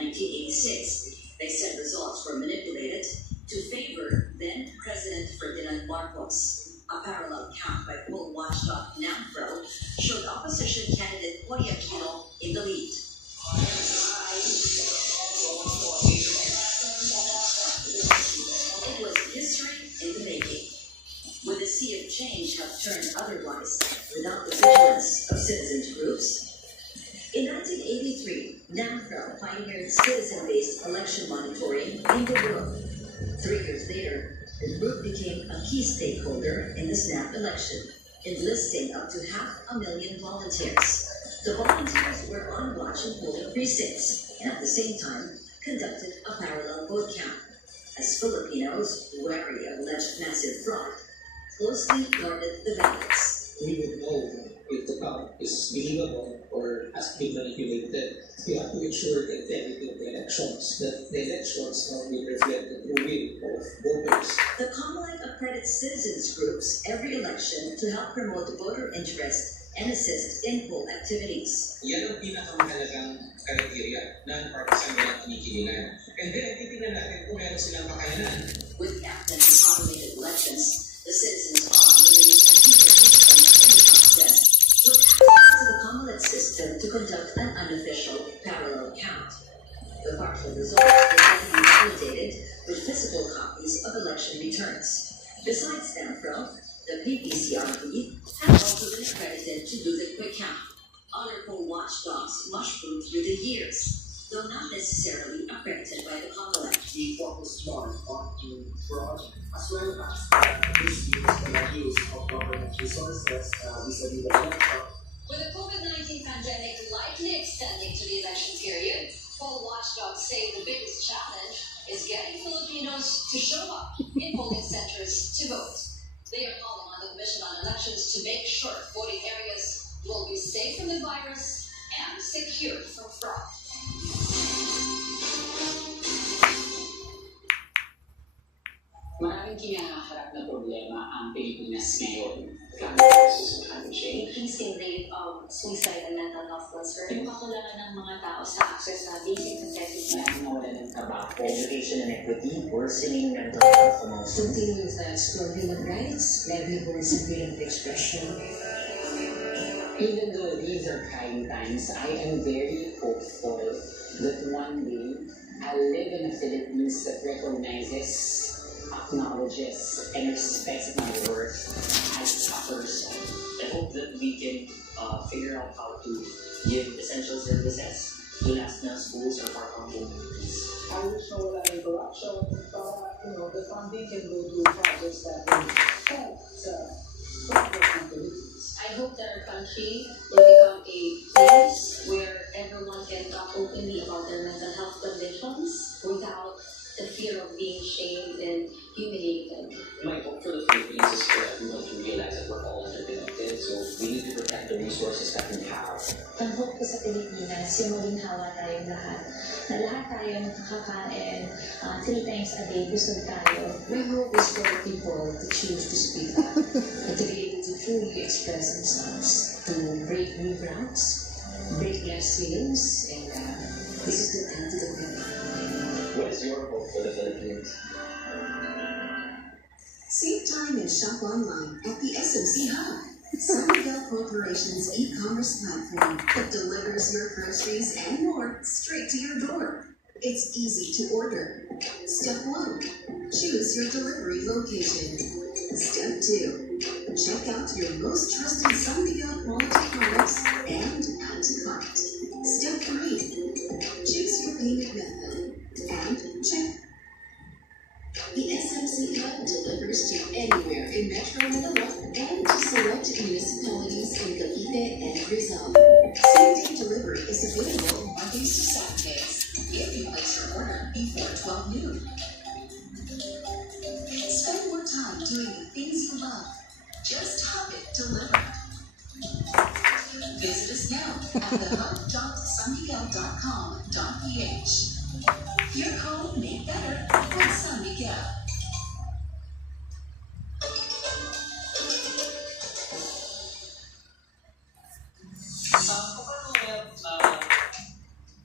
1986. They said results were manipulated to favor then-President Ferdinand Marcos. A parallel count by poll watchdog NAMPRO showed opposition candidate Cory Aquino in the lead. It was history in the making. Would the sea of change have turned otherwise without the vigilance of citizens groups? In 1983, NAMPRO pioneered citizen-based election monitoring in the world. 3 years later, the group became a key stakeholder in the snap election, enlisting up to 500,000 volunteers. The volunteers were on watch in polling precincts and at the same time conducted a parallel vote count, as Filipinos, wary of alleged massive fraud, closely guarded the ballots. We would know if the count is believable or has been manipulated. We have to ensure the integrity of the elections, that the elections will reflect the true will of voters. The COMELEC accredits citizens groups every election to help promote voter interest and assist in poll activities. Yan ang pinakamahalagang kriteria na partisan nila kinikilinan. And then, titignan natin kung meron silang kakayanan. With active and automated elections, the citizens are released a key participant in the process with access to the COMELEC system to conduct an unofficial parallel count. The partial results will then be validated with physical copies of election returns. Besides NAMPRO, the PPCRP has also been accredited to do the quick count. Other poll watchdogs mushroomed through the years, though not necessarily accredited by the COMELEC. We focus more on fraud as well as misuse and abuse of government resources vis-a-vis the election. With the COVID-19 pandemic likely extending to the election period, poll watchdogs say the biggest challenge is getting Filipinos to show up in polling centers to vote. They are calling on the Commission on Elections to make sure voting areas will be safe from the virus and secure from fraud. Maraming kinaharap na problema ang Pilipinas ngayon. Climate change. Increasing rate of suicide and mental health concern. Yung kakulangan ng mga tao sa access na basic necessities. Nawalan ng trabaho. Education and equity, worsening mental health among Continuous for human rights, livelihoods, and freedom of expression. Even though these are trying times, I am very hopeful that one day I'll live in a Philippines that recognizes, acknowledges, and respects my worth as a person. I hope that we can figure out how to give essential services to national schools or our communities. I wish na wala ng corruption para, the funding can go to projects that will help sa progress ng Philippines. I hope that our country will become a place where everyone can talk openly about their mental health conditions without the fear of being shamed and humiliated. My hope for the Philippines is for everyone to realize that we're all interconnected, so we need to protect the resources that we have. Ang hope ko sa Pilipinas, yung maginhawa tayong lahat. Na lahat tayo makakakain 3 times a day, busog tayo. My hope is for the people to choose to speak up and to be able to truly express themselves, to break new grounds, break glass ceilings, and this is the time to do it. What is your hope for the Philippines? Save time and shop online at the SMC Hub, San Miguel Corporation's e-commerce platform that delivers your groceries and more straight to your door. It's easy to order. Step 1, choose your delivery location. Step 2, check out your most trusted San Miguel quality products and add to cart. Step 3, choose your payment method and check. The SMC Hub delivers to anywhere in Metro Manila and to select municipalities in Cavite and Rizal. Same-day delivery is available Mondays to Saturdays if you place your order before 12 noon. Spend more time doing the things you love. Just have it delivered. Visit us now at thehub.sanmiguel.com.ph. Your home made better with San Miguel. Paano kaya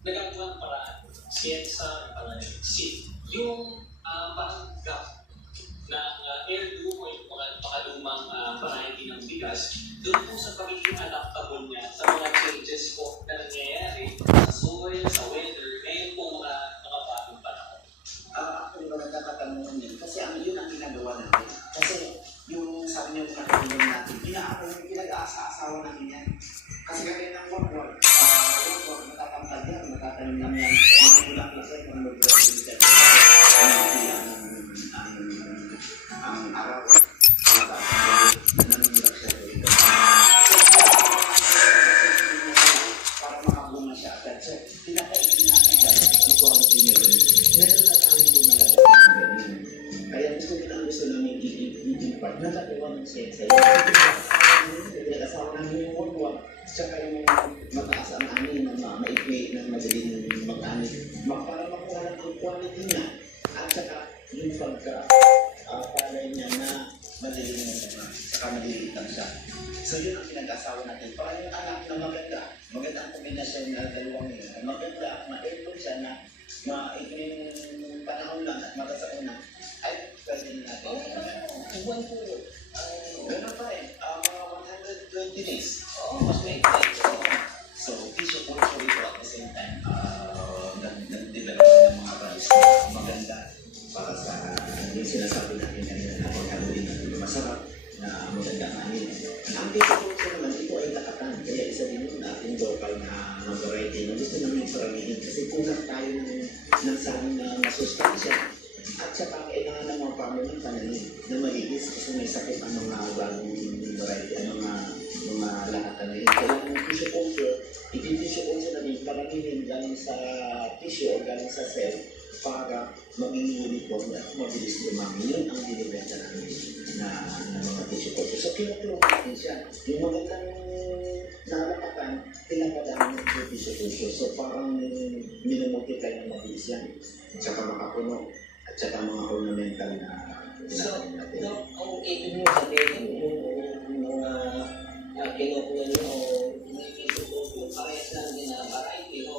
nagagawa ng paraan sa pananaliksik? Yung parang gap na heirloom o yung mga lumang variety ng bigas, doon po sa pagiging adaptable niya sa mga changes po na nangyayari sa soil, sa weather, ngayon po mga bagong panahon. Actually, maganda katanungan yun. Kasi yun ang ginagawa natin. Kasi yung sabi niyo nakatulong natin, pinag-aasa-asawa natin yan. Kasi kaya ng work, natatangkad yan, natatanim lang yan. Magulang kasi kung mag-graduate ang araw. Nanungulang siya rin. Para makabunga siya agad. So, pinakainin natin dyan, equality niya rin. Meron na tayong lumalabas ng ganyan. Kaya gusto namin i-impart na nagawa ng sense. Pinag-asawa namin yung work, saka yung mataas ang anin na maikli na madaling mag-anin. Para makuha lang ang quality niya at saka yung pagka-palay niya na madaling mag-anin. Saka maliliit lang siya. So yun ang pinag-asawa natin. Para yung anak na maganda ang kombinasyon na dalawang yun. Maganda, ma-epon siya na maikling panahon lang at matasaon na. Ay, pwede na natin. Buwan po. Ganun pa rin. Mga 120 days. Mas may So, tissue culture ito at the same time, nag-develop ng mga rice na maganda para sa yung sinasabi natin kanina na pagkaluin natin masarap na maganda ang anin. Ang tissue culture naman, ito ay takatan. Kaya isa din yung ating local na variety na gusto namin paramihin kasi kulang tayo ng sabi na masustansya. At saka kailangan ng mga farmer ng pananim na maligis kasi may sakit ang mga bagong variety, ang mga lahatan na yun. Kailangan ng tissue culture, iti-tissue culture namin paramihin galing sa tissue o galing sa cell para maging uniform at mabilis lumami. Yun ang dinibenta namin na mga tissue culture. So, kinatulong natin siya. Yung magandang nalakatan, pinapadahan ng tissue culture. So, parang minumultiply ng mabilis yan. At saka makapuno. At saka mga ornamental na So, ang ibig mo sabihin, yung mga kinukuha nyo o yung parehas lang din na variety o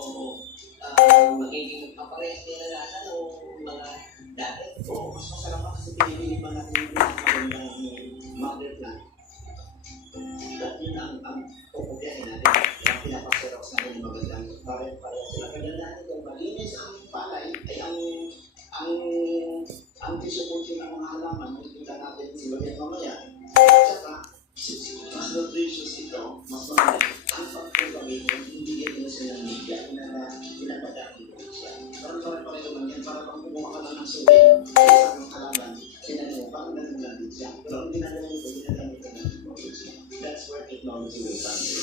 magiging parehas din na lasa o mga dati. Oo, mas masarap kasi pinibili pa natin yung magandang mother plant. At yun ang pupugyahin natin. Ang pinapasarap sa akin yung magandang parehas sila. Kaya natin kung malinis ang palay ay ang tissue culture ng mga halaman, makikita natin sila yan mamaya. At saka, mas nutritious ito, mas maganda. Ang pagpapagay ko, hindi ito sila ng media na pinapadami ko siya. Parang pa rin naman yan, para pang kumuha ka lang ng suwi sa isang halaman, sinabi mo, parang ganun lang din siya. Pero ang ginagawa ko, ginagamit ko ng technology. That's where technology will come in.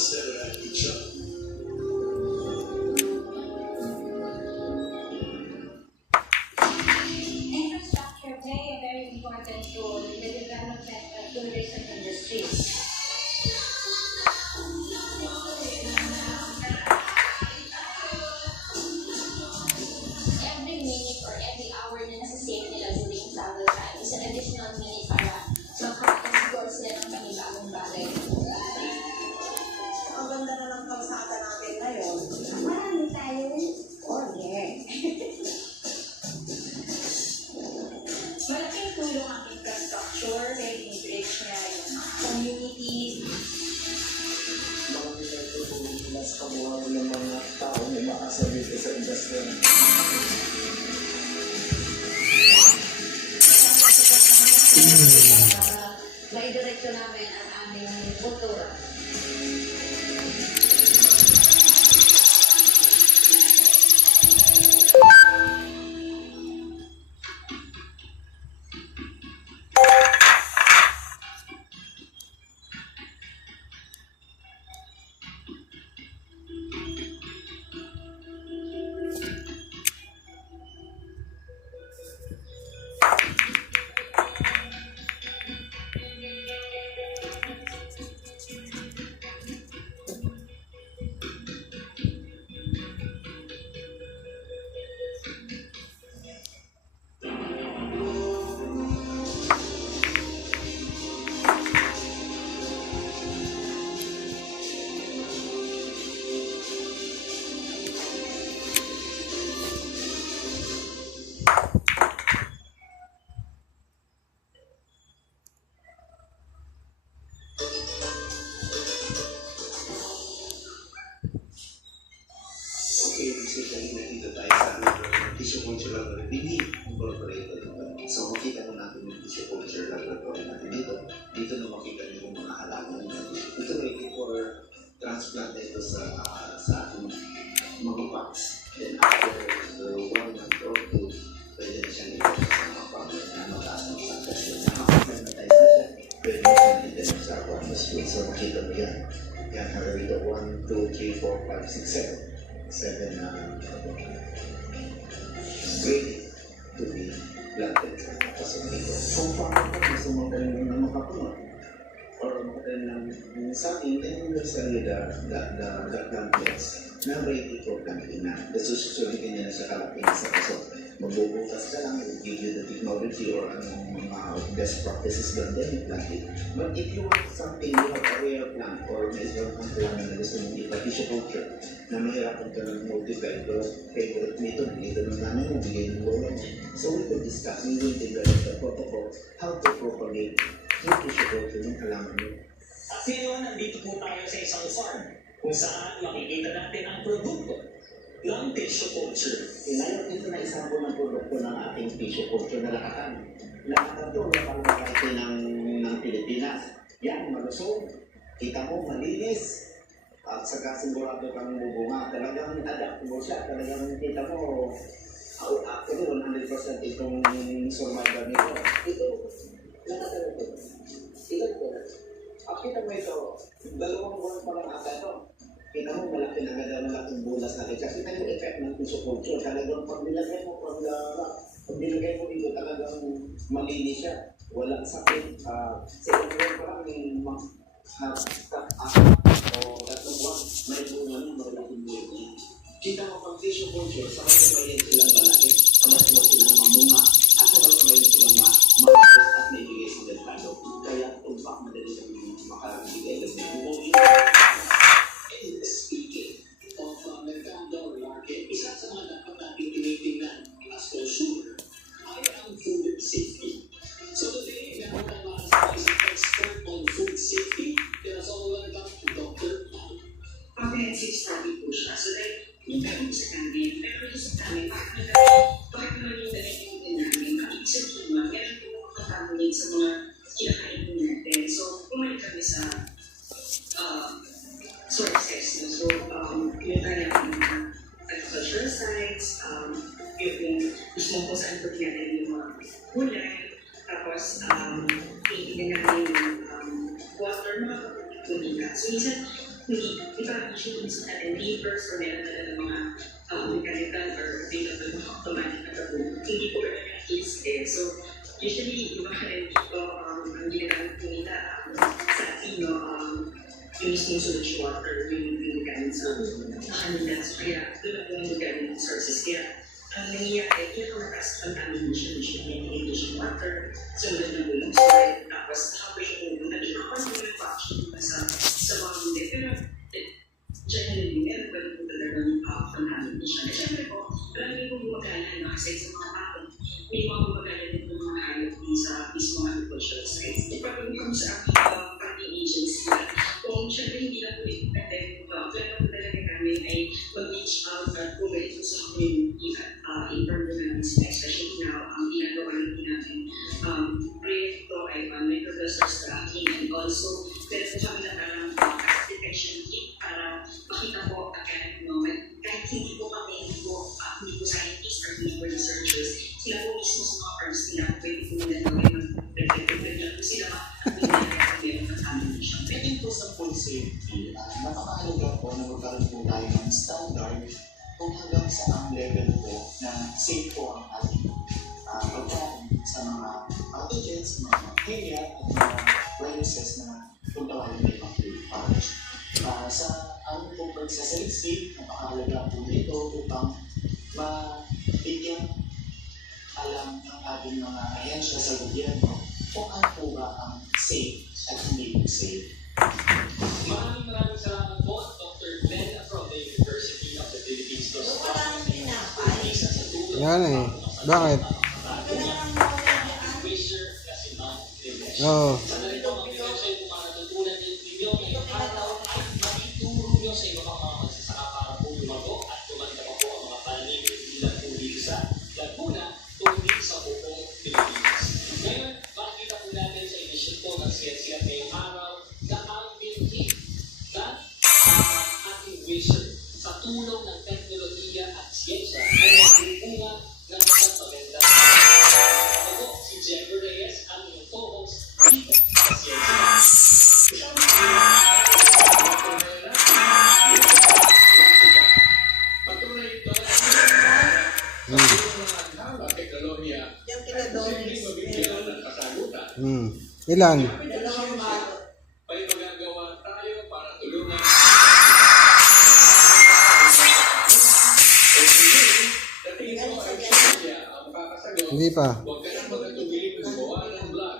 instead of at each other. Infrastructure play a very important role in the development of tourism industries. Every minute or every hour na nasa-save nila during travel time is an additional minute para maka-explore sila ng panibagong bagay. Ang ganda na ng kalsada natin ngayon. Marami tayong order. Malaking tulong ang infrastructure, pwedeng bridge na yung community. Marami na ito mas kabuhayan ng mga tao na umaasa dito sa industry. Maidirekto namin ang aming kultura. Okay, basically nakita tayo sa tissue culture laboratory, incorporated. So makita mo natin yung tissue culture laboratory natin dito. Dito na makita niyo yung mga halaman natin. Ito ready for transplant ito sa ating mga packs. Then after the 1 month or 2, pwede na siyang ito sa mga packs na mataas ng success. Nakapagmatize na siya. Pwede na siyang ito sa atmosphere. So makita mo yan. Yan, hanggang dito 1, 2, 3, 4, 5, 6, 7. 7 ready to be planted sa kapasok nito. Kung paano ka gusto mo tayo ng makapunod or makatayin ng saging, then there's the plantets na ready for planting na. Susulitin niya na sa kalapin sa pasok. Magbubukas ka lang, will give you the technology or anong mga best practices doon, then you plant it. But if you want something, you have a rare plant or may isang plant na gusto mong tissue culture na mahirapan ka ng multiply, pero favorite nito, nito ng namin, bigay ng lola niya. So we will discuss, we will develop the protocol, how to propagate yung tissue culture ng halaman nyo. At ngayon, nandito po tayo sa isang farm kung saan makikita natin ang produkto ng tissue culture. Ngayon, ito na isang ng produkto ng ating tissue culture na lakatan. Lakatan ito, lakang variety ng Pilipinas. Yan, malusog. Kita mo, malinis. At saka sigurado kang bubunga. Talagang adaptable siya. Talagang kita mo, actually 100% itong survival nito. Ito, lakatan ito. Ito. Kita mo ito, 2 buwan pa lang ata ito. Kita mo, malaki na agad ang malaking bulas natin. Kasi ito yung effect ng tissue culture. Talagang pag nilagay mo dito, talagang malinis siya. Walang sakit. Sa ilang pa lang yung o tatlong buwan, may bunga niya, malaking buhay niya. Kita mo pag tissue culture, sa sabay silang malaki, sabay silang mamunga, at sabay silang ma-harvest at naibigay sa merkado. Kaya tumpak madali kami makabigay ng buhay. Speaking of merkado or market, isa sa mga dapat natin tinitingnan as consumer ay ang food safety. So today, meron tayong mga isang expert on food safety. There's all welcome to Dr. Paul. Comprehensive study po siya. So like, meron sa kanil, pero sa kanil, bakit naman yung dalagin din namin, sa kima, meron po makatabulate sa mga kinakain po natin. So, bumalik kami sa sources. So, yung tayo ng agricultural sites, yung gusto ko saan po natin yung mga gulay, tapos titignan natin yung water, mga kapatid. So, minsan, hindi iba issue dun sa ating neighbors or meron talaga mga mechanical or available mga automatic na gawin. Hindi po ganun yung case eh. So, usually, yung mga rin dito, ang ginagamit po nila sa atin, yung mismong solusyon or yung gamit sa kanila. So, kaya doon na po yung gamit ng sources. Kaya, ang nangyayari, yung mataas contamination, yung irrigation water, sunod na po yung soil, tapos habang yung pumunta, doon ako yung nag-function sa mga hindi. Pero, generally, meron pa rin po talaga ng contamination. At syempre po, marami po gumagana, kasi sa mga tao, may mga gumagana din po mga hayop din sa mismong agricultural sites. Ipagod kami sa aking parking agency, kung syempre hindi na po depende po, kaya po talaga kami ay mag-reach out at bumalik po sa community at inform po namin sila, especially now, ang ginagawa natin proyekto ay microdusters tracking and also meron po kami na parang detection kit para makita po agad kahit hindi po kami, hindi po scientists or hindi po researchers, sila po mismo sa mga farms nila, pwede po nila gawin mag-prevent po sila meron contamination. Pwede po sa food safety, napakahalaga po na magkaroon po tayo ng standard kung hanggang saang level po na safe po ang ating pagkain sa mga pathogens, mga bacteria at mga viruses na kung tawagin na ibang purifiers. Sa aming pong pagsasaliksik, napakahalaga po nito upang mabigyan alam ng ating mga ahensya sa gobyerno kung ano po ba ang safe at hindi po safe. Maraming salamat po, Dr. Glenn from the University of the Philippines. Yan eh. Bakit? Oo. sa tulong ng teknolohiya at siyensya ay nagbubunga ng isang maganda. Ako si Jeffrey Reyes, ang iyong co-host dito sa Siyensya. Patuloy ito ang teknolohiya hindi mabibigyan ng kasagutan. Ilan? May magagawa tayo para tulungan Hindi pa.